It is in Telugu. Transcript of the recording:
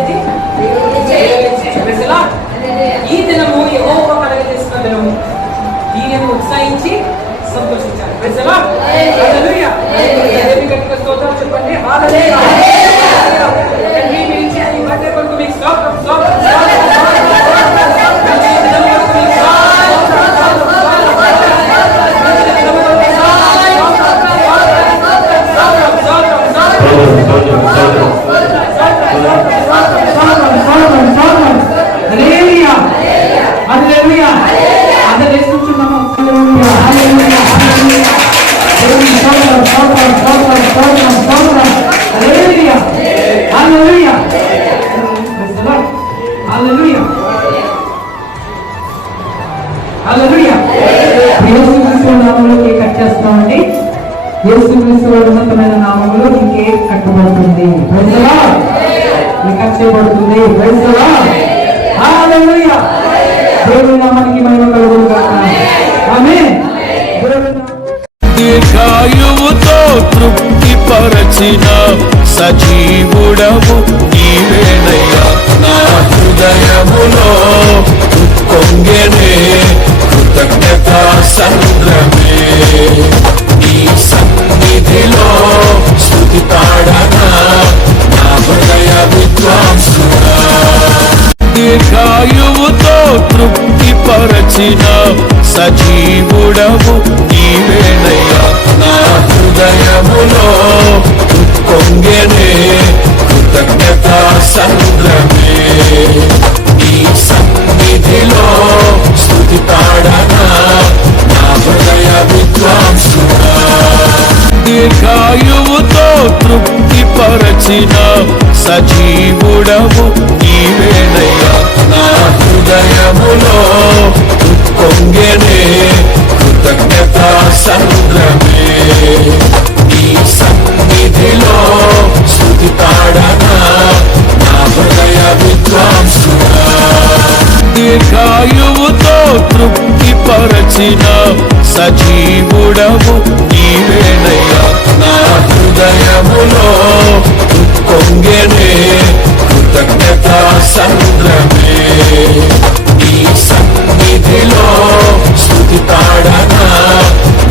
ఇది Praise the Lord. ఈ దినము యెహోవా కలగ చేసిన దినము. ఈయనను ఉత్సాహించి సంతోషించాలి. చెప్పండి. చేస్తామండి యేసు క్రీస్తు వారి ఉన్నతమైన నామములో ఈ కేక్ కట్టబడుతుంది. కట్ చేయబడుతుంది దేవుని నామానికి మహిమ కలుగును గాక ఆమేన్. దీర్ఘాయువుతో తృప్తి పరచిన సజీవుడము నీవేనయ్యా. నా హృదయములో కొంగెనే కృతజ్ఞత సంద్రమే. నీ సన్నిధిలో స్థుతి పాడనా నా హృదయ విద్వాంసుడా. దీర్ఘాయువుతో తృప్తి పరచిన సజీవుడము నీవేనయ్యా నా హృదయములో పొంగెనే కృతజ్ఞత సంద్రమే. నీ సన్నిధిలో స్థుతి పాడనా నా హృదయ విద్వాంసుడా. దీర్ఘాయువుతో తృప్తి పరచిన సజీవుడము హృదయములో పొంగెనే కృతజ్ఞత సముద్రమే నీ సన్నిధిలో స్థుతి పాడనా నా హృదయ విద్వాంసుడా. దీర్ఘాయువుతో తృప్తి పరచిన సజీవుడవు నీవేనయ్యా. నా హృదయములో పొంగెనే కృతజ్ఞత సముద్ర